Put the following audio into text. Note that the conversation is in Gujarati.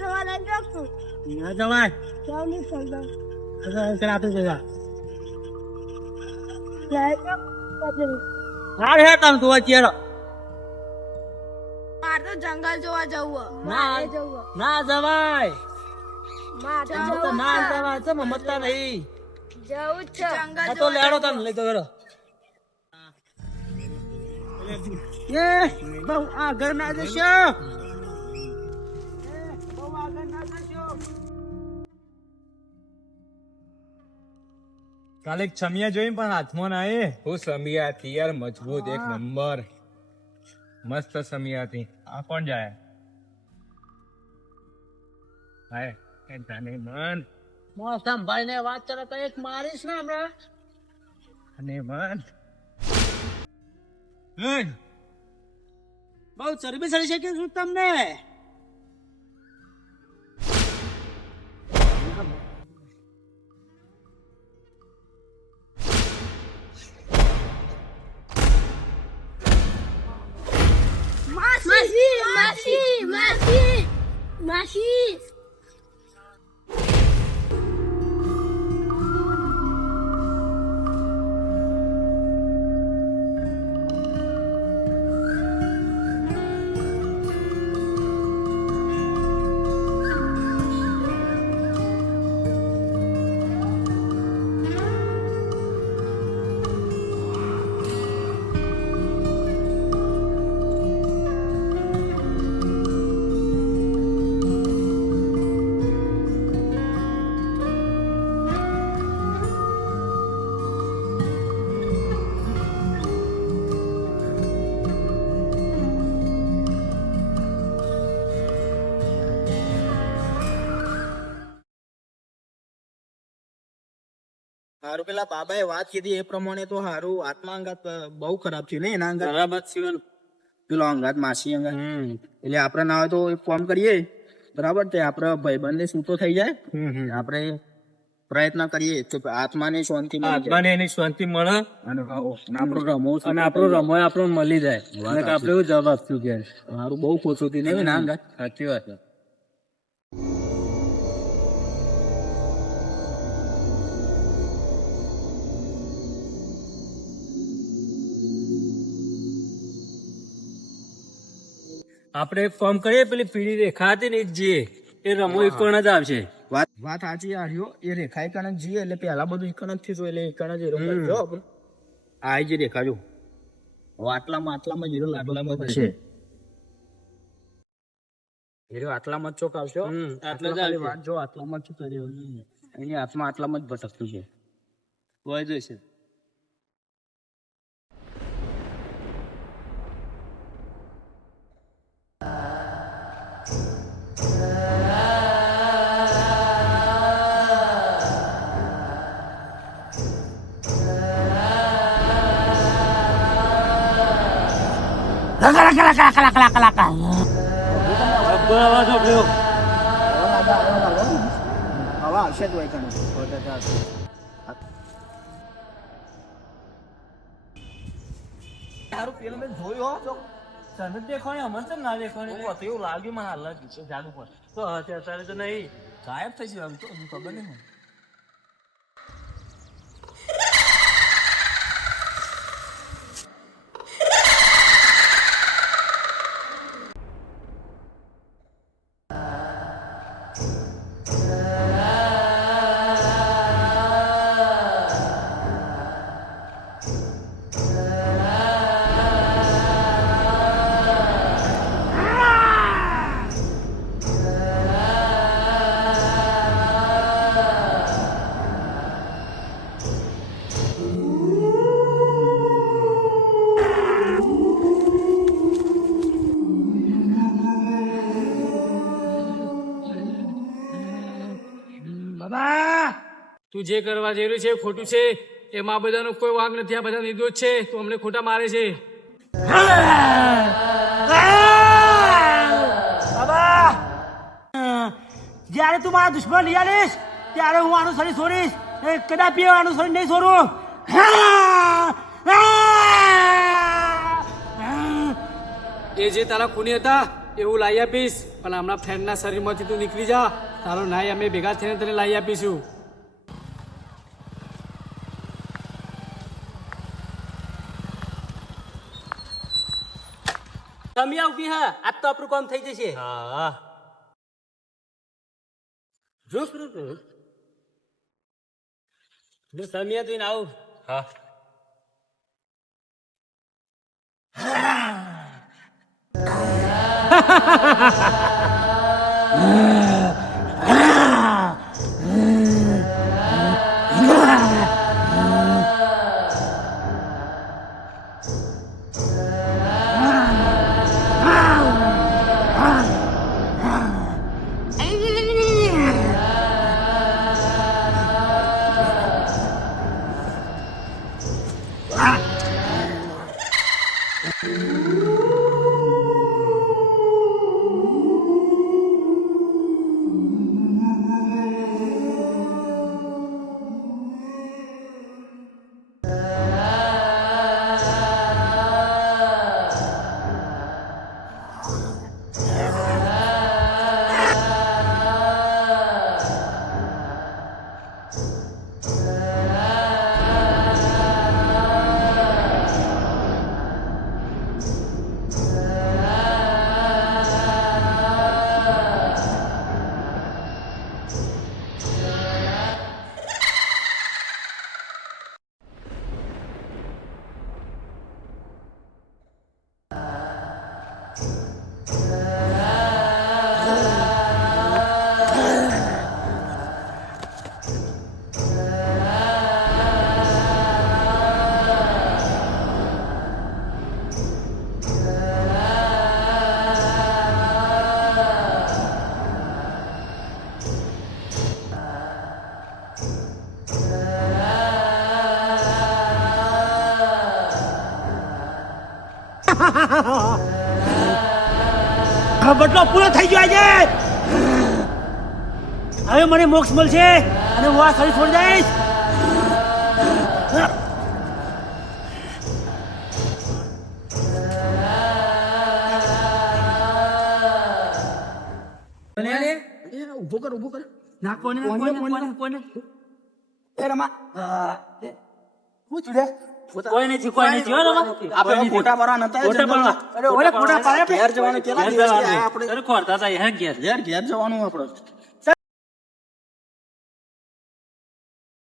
સવાર આવી જાઉં ના જવાય જાઉં નહીં ચાલતા રાતે જવા મારે હાર હે તમે તું ચેરો તો જંગલ જોવા જવું ના જવું ના જવાય મારે ના જવાય તો મમતા નહીં જવું છે જંગલ આ તો લેડો તને લઈ તો કરો એ બહુ આગળ ના જશો બહુ આગળ ના જશો કાલે એક છમિયા જોઈ પણ હાથમાં ના એ હું સમિયા હતી યાર મજબૂત એક નંબર મસ્ત સમિયા હતી આ કોણ જાય હાય એ જાને મન મોસમ ભાઈ ને વાત કરે તો એક મારીશ ને હમણાં અને મન બહુ ચરબી ચડી શકે છું તમને માસી હારું પેલા બાબાએ વાત કીધી એ પ્રમાણે તો હારું આત્મા અંગાત બહુ ખરાબ છે ને એના અંગાત ખરાબ જ છે પેલો અંગાત માસી અંગાત એટલે આપડે ના હોય તો એક ફોન કરીએ બરાબર તે આપડે ભાઈબંધ છૂટો થઈ જાય આપડે પ્રયત્ન કરીએ તો આત્માને શાંતિ મળી જાય. આત્માને એની શાંતિ મળે અને આપણો રમો અને આપણો રમોય આપણો મળી જાય આપણે એવું જવાબ આપશું કે મારું બહુ ખોટું હતી ને ના અંગાત સાચી વાત છે આપણે એક ફોર્મ કરીએ પેલી પીળી રેખા હતી ને એક જે એ રમો એક કોણ જ આવશે વાત સાચી હાર્યો એ રેખા એકણ જ જીએ એટલે પેલા બધું એકણ જ થયું એટલે એકણ જ હીરો જો આપણે આ જે રેખા જો આટલામાં હીરો લાગલામાં છે હીરો આટલામાં જ ચોક આવશો આટલા જ આટલા વાત જો આટલામાં જ કર્યો એની આત્મા આટલામાં જ ભટકતું છે હોય જશે હવા આવશે જ હોય કણે સારું પેલું મેં જોયું હો તને દેખાણી અમને તો ના દેખાણી એવું લાગ્યું મને હાલ જ જાદુ પર તો અત્યારે તો નહીં ગાયબ થઈ ગયું આમ તો ખબર નહીં તું જે કરવા જઈ રહ્યું છે એ ખોટું છે એમાં બધાનો કોઈ વાંક નથી આ બધા નિર્દોષ છે તું અમને ખોટા મારે છે જયારે તું મારા દુશ્મન લઈ આવીશ ત્યારે હું આનું શરીર છોડીશ કદાપી આનું શરીર નહીં છોડું એ જે તારા ખૂની હતા એવું લાવી આપીશ, પણ હમણાં ફ્રેન્ડના શરીરમાંથી તું નીકળી જા. તારો નાય અમે ભેગા થઈને તને લાવી આપીશું. તમે આવતી હા, આજ તો આપણું કામ થઈ જશે. હા જો સમિયા જોઈને આવું. હા બદલો પૂરો થઈ ગયો આજે. હવે મને મોક્ષ મળશે અને હું આ શરીર છોડી દઈશ. ઉભો કર ઉભો કર. ના કોને કોને એ રમા શું ચીડે? કોઈ નથી હો રમા. આપણે ફોટા પાડવા નતા ફોટા પાડવા. અરે ઓલે ફોટા પાડે ઘેર જવાનું કેટલા દિવસ થયા આપણે ખોરતા હતા હે ઘેર ઘેર જવાનું આપણે.